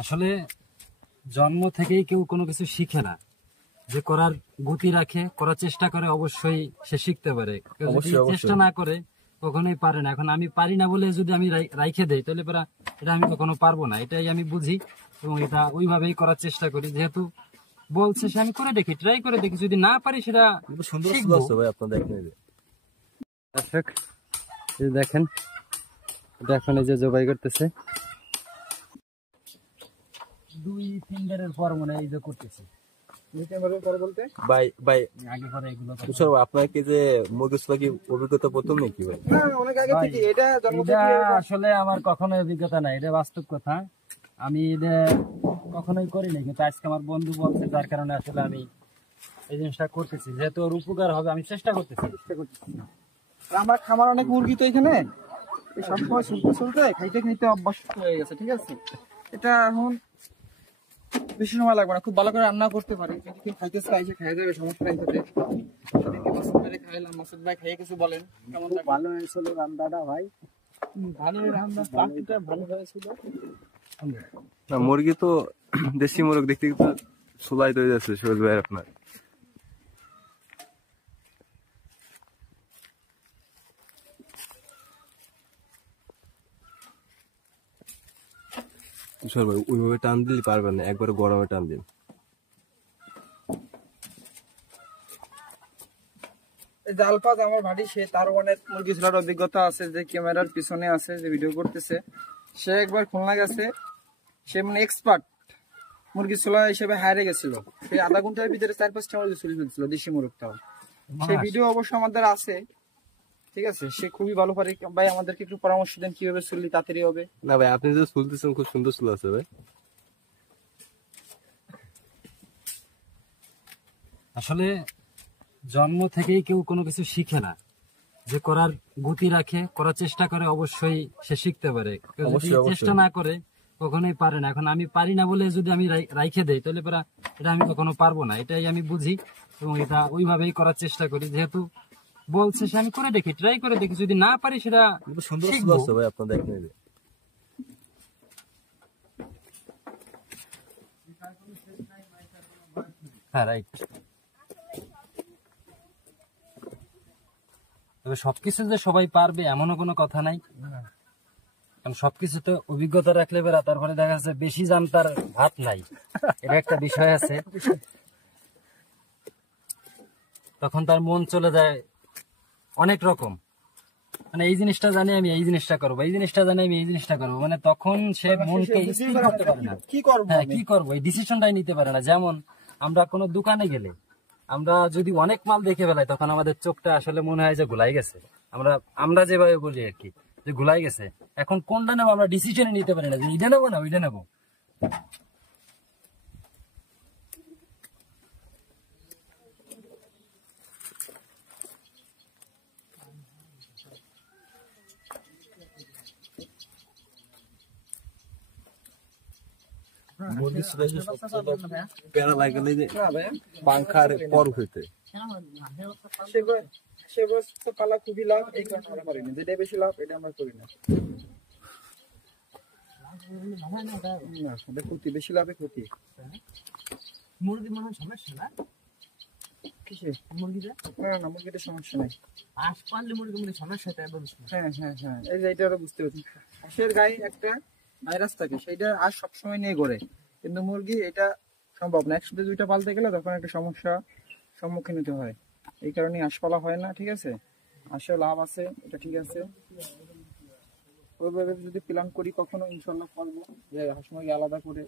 আসলে জন্ম থেকেই কেউ কোনো কিছু শিখে না, যে করার গতি রাখে, করার চেষ্টা করে, অবশ্যই সে শিখতে পারে। কেউ যদি চেষ্টা না করে কখনোই পারে না। এখন আমি পারি না বলে যদি আমি রাইখে দেই, তাহলে পরে এটা আমি কখনো পারবো না, এটাই আমি বুঝি এবং এটা ওইভাবেই করার চেষ্টা করি। যেহেতু বলছে সে, আমি করে দেখি, ট্রাই করে দেখি, যদি না পারি সেটা শিখবো। দর্শক দেখেন, এটা এখন এই যে জবাই করতেছে, 2-3 দিনের পর মনে হয় এই যে করতেছে। আসলে আমার কখনো অভিজ্ঞতা নাই, এটা বাস্তব কথা। আমি এটা কখনোই করিনি, কিন্তু আজকে আমার বন্ধু বলছে, যার কারণে আসলে আমি এই জিনিসটা করতেছি। যেহেতু ওর উপকার হবে, আমি চেষ্টা করতেছি। আমার খামার অনেক মুরগি তো এখানে, সবসময় শুনতে শুনতে খাইতে খাইতে অভ্যস্ত হয়ে গেছে, ঠিক আছে। এটা এখন বেশি সময় লাগবে না, খুব ভালো করে রান্না করতে পারি। যদি কেউ খাইতে চাই সে খাইয়ে যাবে, সমস্যা নাই। সেদিনকে মাসুদ ভাই খাইলাম, মাসুদ ভাই খাইয়ে কিছু বলেন কেমন? ভালো হয়েছিল রান্নাটা ভাই, ভালো রান্না, পাখিটা ভালো হয়েছিল। মুরগি তো দেশি মুরগ দেখতে কিন্তু চুলাই তৈরি আছে সোহেল ভাই আপনার। তুষার ভাই ওইভাবে টান দিলে পারবেন না, একবারে গরমে টান দিন। জালপাজ আমার ভাটি, সে তার অনেক মুরগি ছোলার অভিজ্ঞতা আছে, যে ক্যামেরার পিছনে আছে, যে ভিডিও করতেছে। সে একবার খুলনা গেছে, সে মানে এক্সপার্ট মুরগি ছোলা হিসেবে হারিয়ে গেছিল। সে আধা ঘন্টার ভিতরে 4-5টা মুরগি চলে ফেলছিল, দেশি মুরগটাও। সেই ভিডিও অবশ্য আমাদের আছে, ঠিক আছে। সে খুবই ভালো পারে। ভাই আমাদেরকে একটু পরামর্শ দেন কিভাবে চুললি তাড়াতাড়ি হবে। না ভাই, আপনি যে চুলতেছেন খুব সুন্দর চুল আছে ভাই। আসলে জন্ম থেকেই কেউ কোনো কিছু শিখে না, যে করার গতি রাখে, করার চেষ্টা করে, অবশ্যই সে শিখতে পারে। কেউ যদি চেষ্টা না করে কখনোই পারে না। এখন আমি পারি না বলে যদি আমি রাইখে দেই, তাহলে পরে এটা আমি কখনো পারবো না, এটাই আমি বুঝি এবং এটা ওইভাবেই করার চেষ্টা করি। যেহেতু বলছে সে, আমি করে দেখি, ট্রাই করে দেখি, যদি না পারি সেটা শিখবো। ভাই আপনার দেখেন, হ্যাঁ রাইট। তবে সবকিছু যে সবাই পারবে এমনও কোনো কথা নাই, কারণ সবকিছুতে অভিজ্ঞতা রাখলে বেড়া, তারপরে দেখা যাচ্ছে বেশি জানতার ভাত নাই, এটা একটা বিষয় আছে। তখন তার মন চলে যায় অনেক রকম, মানে এই জিনিসটা জানি আমি এই জিনিসটা করবো, এই জিনিসটা জানি আমি এই জিনিসটা করবো, মানে তখন সে মনকে স্থির করতে পারে না। হ্যাঁ, কি করবো এই ডিসিশনটাই নিতে পারে না। যেমন আমরা কোনো দোকানে গেলে, আমরা যদি অনেক মাল দেখে ফেলাই, তখন আমাদের চোখটা আসলে মনে হয় যে ঘুলাই গেছে। আমরা যেভাবে বলি আর কি, যে ঘুলাই গেছে। এখন কোনটা নেবো আমরা ডিসিশনে নিতে পারি না, যে এটা নেবো না ওইটা নেবো। পাংখার পর হইতে পালা খুবই লাভ, এই কারণে আমরা করি না। যেটা বেশি লাভ এটা আমরা করি না। ক্ষতি, বেশি লাভে ক্ষতি। মুরগি মনে হয় সমস্যা না, কিসে মুরগিটা? না মুরগিটা সমস্যা নাই, আঁশ পারলে মুরগি সমস্যা। হ্যাঁ হ্যাঁ হ্যাঁ, এই যে এটা বুঝতে পারছি। হাঁসের গায়ে একটা ভাইরাস থাকে, সেইটা আঁশ সবসময় নিয়ে ঘোরে, কিন্তু মুরগি এটা সম্ভব না। একসাথে দুইটা পালতে গেলে তখন একটা সমস্যা সম্মুখীন হতে হয়, এই কারণে আঁশ পালা হয় না, ঠিক আছে। আঁশে লাভ আছে, এটা ঠিক আছে। ওইভাবে যদি প্ল্যান করি কখনো ইনশাল্লাহ পারবো, যে হাঁস মুরগি আলাদা করে